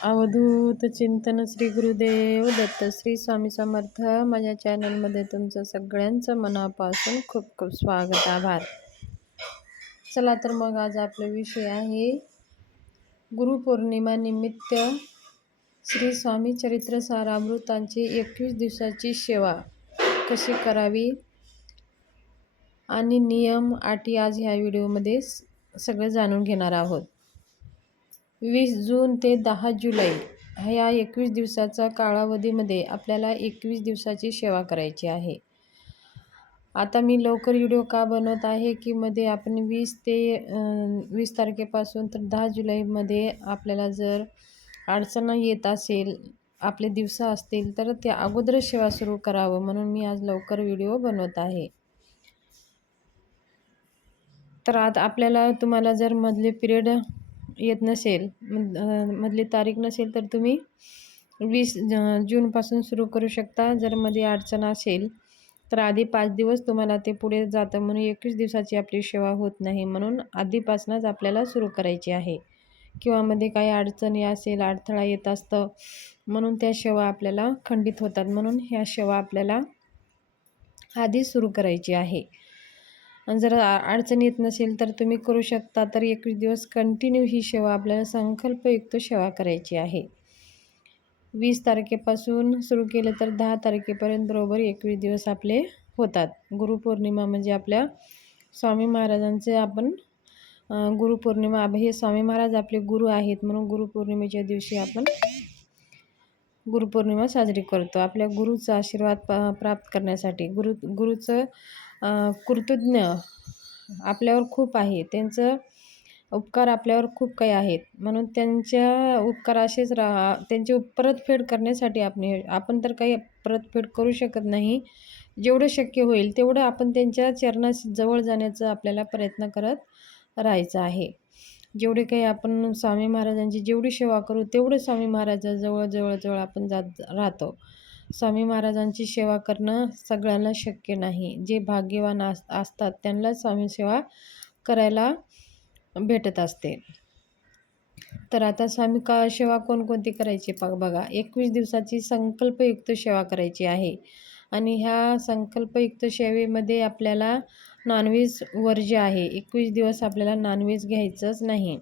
अवधूत चिंतन श्री गुरुदेव दत्त श्री स्वामी समर्थ. माझ्या चॅनलमध्ये तुमचं सगळ्यांचं मनापासून खूप खूप स्वागत आभार. चला तर मग आज आपला विषय आहे गुरुपौर्णिमानिमित्त श्री स्वामी चरित्र सारामृतांची एकवीस दिवसाची सेवा कशी करावी आणि नियम अटी आज ह्या व्हिडिओमध्ये सगळं जाणून घेणार आहोत. वीस जून ते दहा जुलै ह्या एकवीस दिवसाचा कालावधीमध्ये आपल्याला एकवीस दिवसाची सेवा करायची आहे. आता मी लवकर व्हिडिओ का बनवत आहे की मध्ये आपण वीस ते वीस तारखेपासून तर दहा जुलैमध्ये आपल्याला जर अडचण येत असेल आपले दिवस असतील तर त्या अगोदर सेवा सुरू करावं म्हणून मी आज लवकर व्हिडिओ बनवत आहे. तर आता आपल्याला तुम्हाला जर मधले पिरियड येत नसेल मधली तारीख नसेल तर तुम्ही वीस जूनपासून सुरू करू शकता. जर मध्ये अडचण असेल तर आधी पाच दिवस तुम्हाला ते पुढे जातं म्हणून एकवीस दिवसाची आपली सेवा होत नाही म्हणून आधीपासूनच आपल्याला सुरू करायची आहे. किंवा मध्ये काही अडचणी असेल अडथळा येत असतं म्हणून त्या सेवा आपल्याला खंडित होतात म्हणून ह्या सेवा आपल्याला आधी सुरू करायची आहे. आणि जर अडचण येत नसेल तर तुम्ही करू शकता तर एकवीस दिवस कंटिन्यू ही सेवा आपल्याला संकल्पयुक्त सेवा करायची आहे. वीस तारखेपासून सुरू केलं तर दहा तारखेपर्यंत बरोबर एकवीस दिवस आपले होतात. गुरुपौर्णिमा म्हणजे आपल्या स्वामी महाराजांचे आपण गुरुपौर्णिमा हे स्वामी महाराज आपले गुरु आहेत म्हणून गुरुपौर्णिमेच्या दिवशी आपण गुरुपौर्णिमा साजरी करतो. आपल्या गुरुचा आशीर्वाद प्राप्त करण्यासाठी गुरु गुरुचं कृतज्ञ आपल्यावर खूप आहे. त्यांचं उपकार आपल्यावर खूप काही आहेत. म्हणून त्यांच्या उपकार असेच राहा. त्यांची परतफेड करण्यासाठी आपण आपण तर काही परतफेड करू शकत नाही. जेवढं शक्य होईल तेवढं आपण त्यांच्या चरणाशी जवळ जाण्याचा आपल्याला प्रयत्न करत राहायचा आहे. जेवढे काही आपण स्वामी महाराजांची जेवढी सेवा करू तेवढं स्वामी महाराजाजवळ जवळ आपण जात राहतो. स्वामी महाराजांची सेवा करणं सगळ्यांना शक्य नाही. जे भाग्यवान अस असतात त्यांना स्वामी सेवा करायला भेटत असते. तर आता स्वामी का सेवा कोणकोणती करायची बघ बघा. एकवीस दिवसाची संकल्पयुक्त सेवा करायची आहे. आणि ह्या संकल्पयुक्त सेवेमध्ये आपल्याला नॉनव्हेज वर्ज्य आहे एकवीस दिवस आपल्याला नॉनव्हेज घ्यायचंच नाही.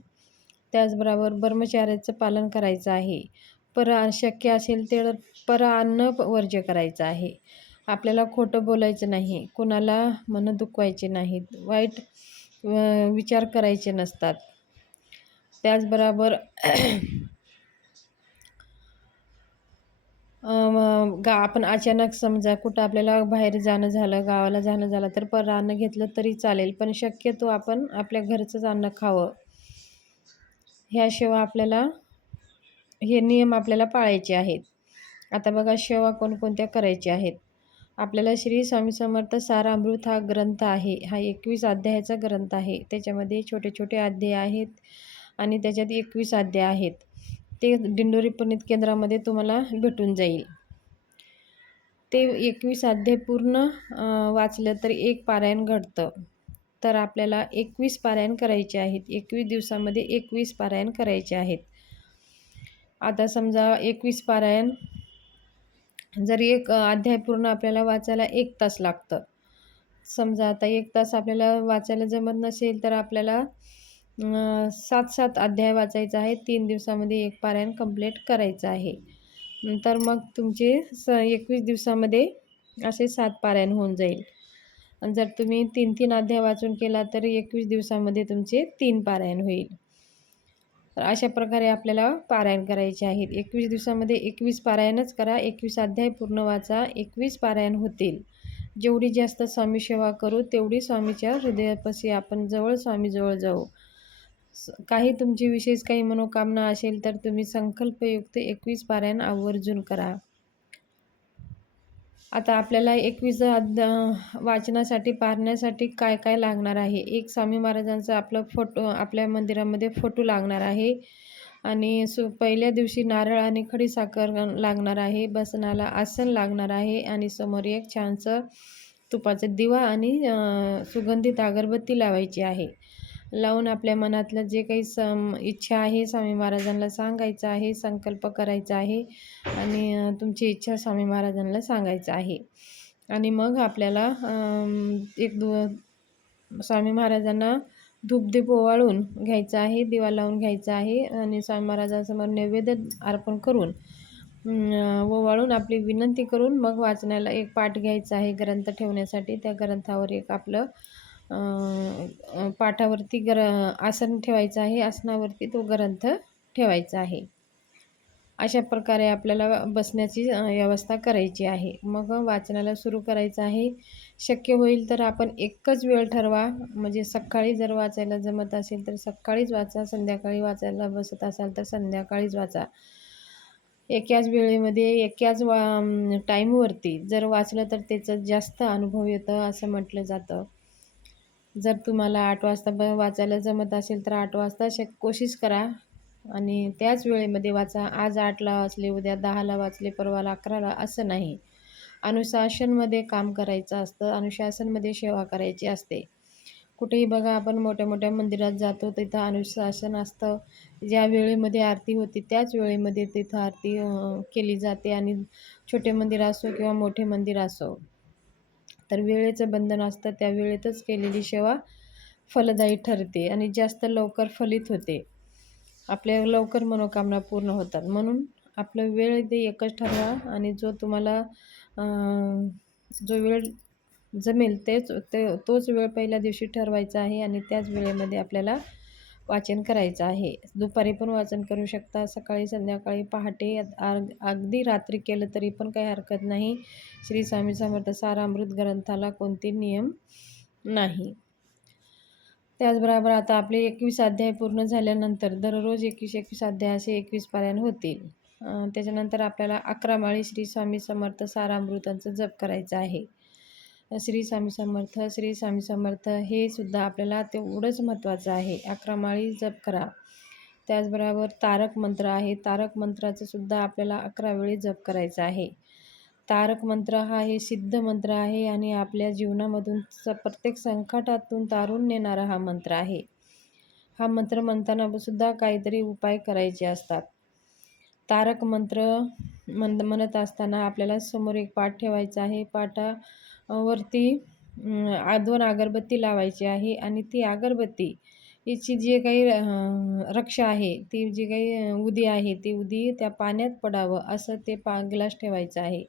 त्याचबरोबर ब्रह्मचार्याचं पालन करायचं आहे. पर शक्य असेल तर पर अन्न वर्ज्य करायचं आहे. आपल्याला खोटं बोलायचं नाही. कुणाला मन दुखवायचे नाहीत. वाईट विचार करायचे नसतात. त्याचबरोबर गा आपण अचानक समजा कुठं आपल्याला बाहेर जाणं झालं गावाला जाणं झालं तर पर अन्न घेतलं तरी चालेल. पण शक्यतो आपण आपल्या घरचंच अन्न खावं. ह्याशिवाय आपल्याला हे नियम आपल्याला पाळायचे आहेत. आता बघा सेवा कोणकोणत्या करायच्या आहेत? आपल्याला श्री स्वामी समर्थ सारामृत हा ग्रंथ आहे. हा एकवीस अध्यायाचा ग्रंथ आहे. त्याच्यामध्ये छोटे छोटे अध्याय आहेत आणि त्याच्यात एकवीस अध्याय आहेत. ते दिंडोरी पुनित केंद्रामध्ये तुम्हाला भेटून जाईल. ते एकवीस अध्याय पूर्ण वाचलं तर एक पारायण घडतं. तर आपल्याला एकवीस पारायण करायचे आहेत. एकवीस दिवसामध्ये एकवीस पारायण करायचे आहेत. आता समजा एकवीस पारायण जर एक अध्याय पूर्ण आपल्याला वाचायला एक तास लागतं. समजा आता एक तास आपल्याला वाचायला जमत नसेल तर आपल्याला सात सात अध्याय वाचायचा आहे तीन दिवसामध्ये एक पारायण कंप्लीट करायचं आहे. नंतर मग तुमचे स एकवीस दिवसामध्ये असे सात पारायण होऊन जाईल. आणि जर तुम्ही तीन तीन अध्याय वाचून केला तर एकवीस दिवसामध्ये तुमचे तीन पारायण होईल. तर अशा प्रकारे आपल्याला पारायण करायचे आहेत. एकवीस दिवसामध्ये एकवीस पारायणच करा. एकवीस अध्याय पूर्ण वाचा. एकवीस पारायण होतील. जेवढी जास्त स्वामी सेवा करू तेवढी स्वामीच्या हृदयापाशी आपण जवळ स्वामीजवळ जाऊ. काही तुमची विशेष काही मनोकामना असेल तर तुम्ही संकल्पयुक्त एकवीस पारायण आवर्जून करा. आता आपल्याला एकवीस वाचनासाठी पाहण्यासाठी काय काय लागणार आहे? एक स्वामी महाराजांचा आपलं फोटो आपल्या मंदिरामध्ये फोटो लागणार आहे. आणि सु पहिल्या दिवशी नारळ आणि खडीसाखर लागणार आहे. बसनाला आसन लागणार आहे. आणि समोर एक छानसं तुपाचा दिवा आणि सुगंधित अगरबत्ती लावायची आहे. लावून आपल्या मनातलं जे काही सम इच्छा आहे स्वामी महाराजांना सांगायचं आहे संकल्प करायचा आहे आणि तुमची इच्छा स्वामी महाराजांना सांगायचं आहे. आणि मग आपल्याला एक दु स्वामी महाराजांना धूपदीप ओवाळून घ्यायचं आहे दिवा लावून घ्यायचा आहे आणि स्वामी महाराजांसमोर नैवेद्य अर्पण करून ओवाळून आपली विनंती करून मग वाचनाला एक पाठ घ्यायचा आहे ग्रंथ ठेवण्यासाठी. त्या ग्रंथावर एक आपलं पाठावरती ग्र आसन ठेवायचं आहे आसनावरती तो ग्रंथ ठेवायचा आहे. अशा प्रकारे आपल्याला बसण्याची व्यवस्था करायची आहे. मग वाचनाला सुरू करायचं आहे. शक्य होईल तर आपण एकच वेळ ठरवा. म्हणजे सकाळी जर वाचायला जमत असेल तर सकाळीच वाचा संध्याकाळी वाचायला बसत असाल तर संध्याकाळीच वाचा. एकाच वेळेमध्ये एकाच वा टाईमवरती जर वाचलं तर त्याचं जास्त अनुभव येतं असं म्हटलं जातं. जर तुम्हाला आठ वाजता ब वाचायला जमत असेल तर आठ वाजता शक कोशिश करा. आणि त्याच वेळेमध्ये वाचा. आज आठला वाचले उद्या दहाला वाचले परवाला अकराला असं नाही. अनुशासनमध्ये काम करायचं असतं. अनुशासनमध्ये सेवा करायची असते. कुठेही बघा आपण मोठ्या मोठ्या मंदिरात जातो तिथं अनुशासन असतं. ज्या वेळेमध्ये आरती होती त्याच वेळेमध्ये तिथं आरती केली जाते. आणि छोटे मंदिर असो किंवा मोठे मंदिर असो. तर वेळेचं बंधन असतं त्या वेळेतच केलेली सेवा फलदायी ठरते आणि जास्त लवकर फलित होते. आपल्या लवकर मनोकामना पूर्ण होतात. म्हणून आपलं वेळ ते एकच ठरवा आणि जो तुम्हाला जो वेळ जमेल तेच ते तोच वेळ पहिल्या दिवशी ठरवायचा आहे आणि त्याच वेळेमध्ये आपल्याला वाचन करायचं आहे. दुपारी पण वाचन करू शकता सकाळी संध्याकाळी पहाटे अग अगदी रात्री केलं तरी पण काही हरकत नाही. श्री स्वामी समर्थ सारामृत ग्रंथाला कोणते नियम नाही. त्याचबरोबर आता आपले एकवीस अध्याय पूर्ण झाल्यानंतर दररोज एकवीस एकवीस अध्याय असे एकवीस पारायण होतील. त्याच्यानंतर आपल्याला अकरा माळी श्री स्वामी समर्थ सारामृतांचं जप करायचं आहे. श्री स्वामी समर्थ श्री स्वामी समर्थ हे सुद्धा आपल्याला तेवढंच महत्त्वाचं आहे. अकरा माळी जप करा. त्याचबरोबर तारक मंत्र आहे. तारक मंत्राचं सुद्धा आपल्याला अकरा वेळी जप करायचं आहे. तारक मंत्र हा हे सिद्ध मंत्र आहे आणि आपल्या जीवनामधून स प्रत्येक संकटातून तारून नेणारा हा मंत्र आहे. हा मंत्र म्हणताना सुद्धा काहीतरी उपाय करायचे असतात. तारक मंत्र मन म्हणत असताना आपल्याला समोर एक पाठ ठेवायचा आहे. पाठा वरती दोन अगरबत्ती लावायची आहे आणि ती अगरबत्ती हिची जी काही रक्षा आहे ती जी काही उदी आहे ती उदी त्या पाण्यात पडावं असं ते पा ग्लास ठेवायचं आहे.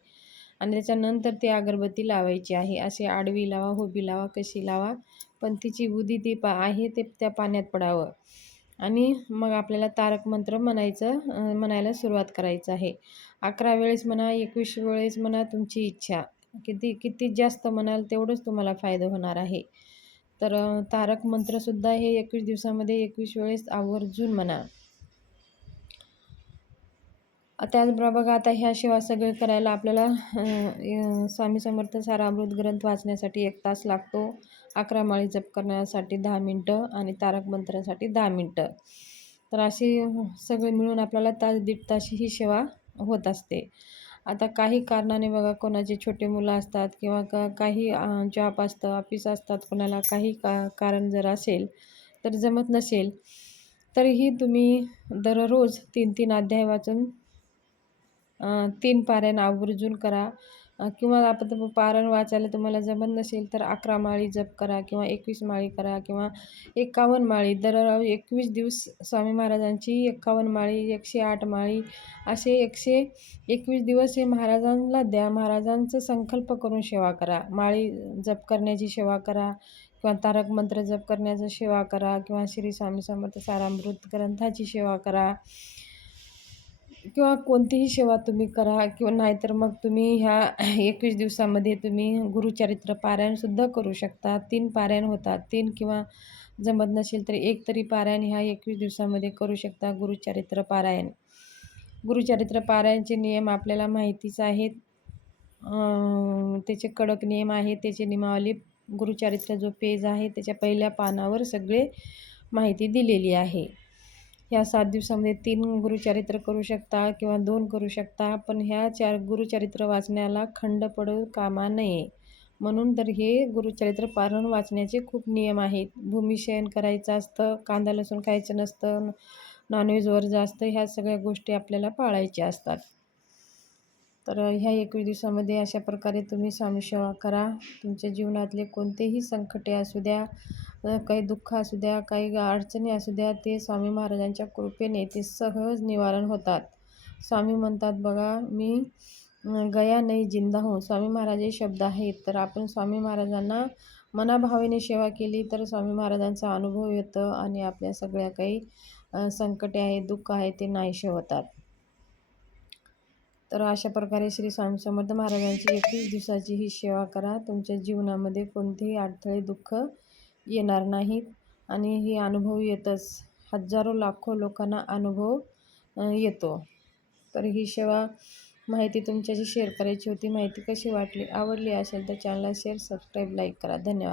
आणि त्याच्यानंतर ती अगरबत्ती लावायची आहे. असे आडवी लावा होबी लावा कशी लावा पण तिची उदी ती पा आहे ते त्या पाण्यात पडावं. आणि मग आपल्याला तारक मंत्र म्हणायचं म्हणायला सुरुवात करायचं आहे. अकरा वेळेस म्हणा एकवीस वेळेस म्हणा तुमची इच्छा. किती किती जास्त म्हणाल तेवढंच तुम्हाला फायदा होणार आहे. तर तारक मंत्रसुद्धा हे एकवीस दिवसामध्ये एकवीस वेळेस आवर्जून म्हणा. त्याचबरोबर आता ह्या सेवा सगळं करायला आपल्याला स्वामी समर्थ सारामृत ग्रंथ वाचण्यासाठी एक तास लागतो. अकरा माळी जप करण्यासाठी दहा मिनटं आणि तारक मंत्रासाठी दहा मिनटं. तर अशी सगळे मिळून आपल्याला तास दीड तास ही सेवा होत असते. आता काही कारणाने बघा कोणाचे छोटे मुलं असतात किंवा का काही जॉब असतं ऑफिस असतात कोणाला काही का कारण जर असेल तर जमत नसेल तरीही तुम्ही दररोज तीन तीन अध्याय वाचून तीन पाऱ्यांना आवर्जून करा. किंवा आपण पारण वाचायला तुम्हाला जमत नसेल तर अकरा माळी जप करा किंवा एकवीस माळी करा किंवा एकावन्न माळी. दर एकवीस दिवस स्वामी महाराजांची एकावन्न माळी एकशे आठ माळी असे एकशे एकवीस दिवस हे महाराजांना द्या. महाराजांचा संकल्प करून सेवा करा. माळी जप करण्याची सेवा करा किंवा तारक मंत्र जप करण्याचा सेवा करा किंवा श्री स्वामी समर्थ सारामृत ग्रंथाची सेवा करा. किंवा कोणतीही सेवा तुम्ही करा किंवा नाहीतर मग तुम्ही ह्या एकवीस दिवसामध्ये तुम्ही गुरुचरित्र पारायणसुद्धा करू शकता. तीन पारायण होतात. तीन किंवा जमत नसेल तर एक तरी पारायण ह्या एकवीस दिवसामध्ये करू शकता गुरुचरित्र पारायण. गुरुचरित्र पारायणचे नियम आपल्याला माहितीच आहेत. त्याचे कडक नियम आहेत. त्याची नियमावली गुरुचरित्र जो पेज आहे त्याच्या पहिल्या पानावर सगळे माहिती दिलेली आहे. ह्या सात दिवसामध्ये तीन गुरुचरित्र करू शकता किंवा दोन करू शकता पण ह्या चार गुरुचरित्र वाचण्याला खंड पडू कामा नये. म्हणून तर हे गुरुचरित्र पारण वाचण्याचे खूप नियम आहेत. भूमिशयन करायचं असतं कांदा लसूण खायचं नसतं नॉनव्हेजवर जास्त ह्या सगळ्या गोष्टी आपल्याला पाळायच्या असतात. तर ह्या एकवीस दिवसामध्ये अशा प्रकारे तुम्ही स्वामी सेवा करा. तुमच्या जीवनातले कोणतेही संकटे असू द्या काही दुःख असू द्या काही अडचणी असू द्या ते स्वामी महाराजांच्या कृपेने ते सहज निवारण होतात. स्वामी म्हणतात बघा मी गया नाही जिंदा हो. स्वामी महाराज हे शब्द आहेत. तर आपण स्वामी महाराजांना मनाभावेने सेवा केली तर स्वामी महाराजांचा अनुभव येतं आणि आपल्या सगळ्या काही संकटे आहेत दुःख आहे ते नाहीसे होतात. तर अशा प्रकारे श्री स्वामी समर्थ महाराजांची एकवीस दिवसाची ही सेवा करा. तुमच्या जीवनामध्ये कोणतेही अडथळे दुःख येणार नाहीत आणि हे अनुभव येतच. हजारो लाखो लोकांना अनुभव येतो. तर ही सेवा माहिती तुमच्याशी शेअर करायची होती. माहिती कशी वाटली आवडली असेल तर चॅनलला शेअर सबस्क्राईब लाईक करा. धन्यवाद.